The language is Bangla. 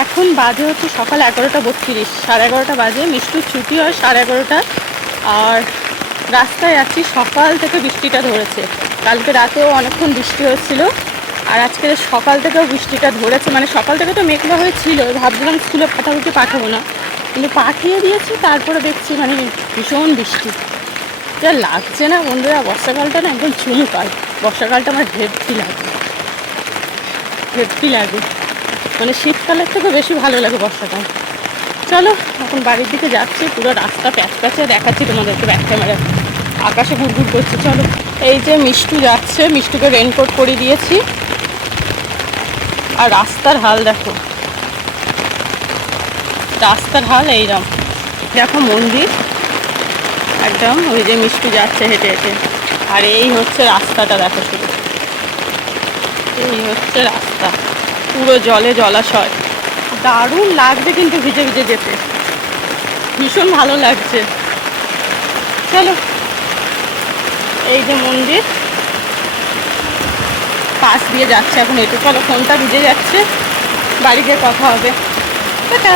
এখন বাজে হচ্ছে সকাল 11:32, 11:30 বাজে। মিষ্টুর ছুটি হয় 11:30। আর রাস্তায় আছি, সকাল থেকে বৃষ্টিটা ধরেছে। কালকে রাতেও অনেকক্ষণ বৃষ্টি হচ্ছিল, আর আজকে সকাল থেকেও বৃষ্টিটা ধরেছে। মানে সকাল থেকে তো মেঘলা হয়ে ছিল, ভাবছিলাম স্কুলে পাঠাবো না, কিন্তু পাঠিয়ে দিয়েছি। তারপরে দেখছি মানে ভীষণ বৃষ্টি। যা লাগছে না বন্ধুরা, বর্ষাকালটা না একদম চুমুকাল। বর্ষাকালটা আমার হেভি লাগে, মানে শীতকালের থেকে বেশি ভালো লাগে বর্ষাকাল। চলো এখন বাড়ির দিকে যাচ্ছি, পুরো রাস্তা প্যাচে দেখাচ্ছি তোমাদেরকে ব্যাক ক্যামেরা। আকাশে ঘুরঘুর করছে। চলো, এই যে মিষ্টু যাচ্ছে, মিষ্টুকে রেনকোট পরিয়ে দিয়েছি। আর রাস্তার হাল দেখো, রাস্তার হাল এইরকম। দেখো মন্দির একদম, ওই যে মিষ্টু যাচ্ছে হেঁটে হেঁটে। আর এই হচ্ছে রাস্তাটা, দেখো শুধু এই হচ্ছে রাস্তা, পুরো জলে জলাশয়। দারুণ লাগছে কিন্তু ভিজে ভিজে যেতে, ভীষণ ভালো লাগছে। চলো, এই যে মন্দির, পাশ দিয়ে যাচ্ছে এখন হেঁটে। চলো, ফোনটা ভিজে যাচ্ছে, বাড়ি গিয়ে কথা হবে। টাটা।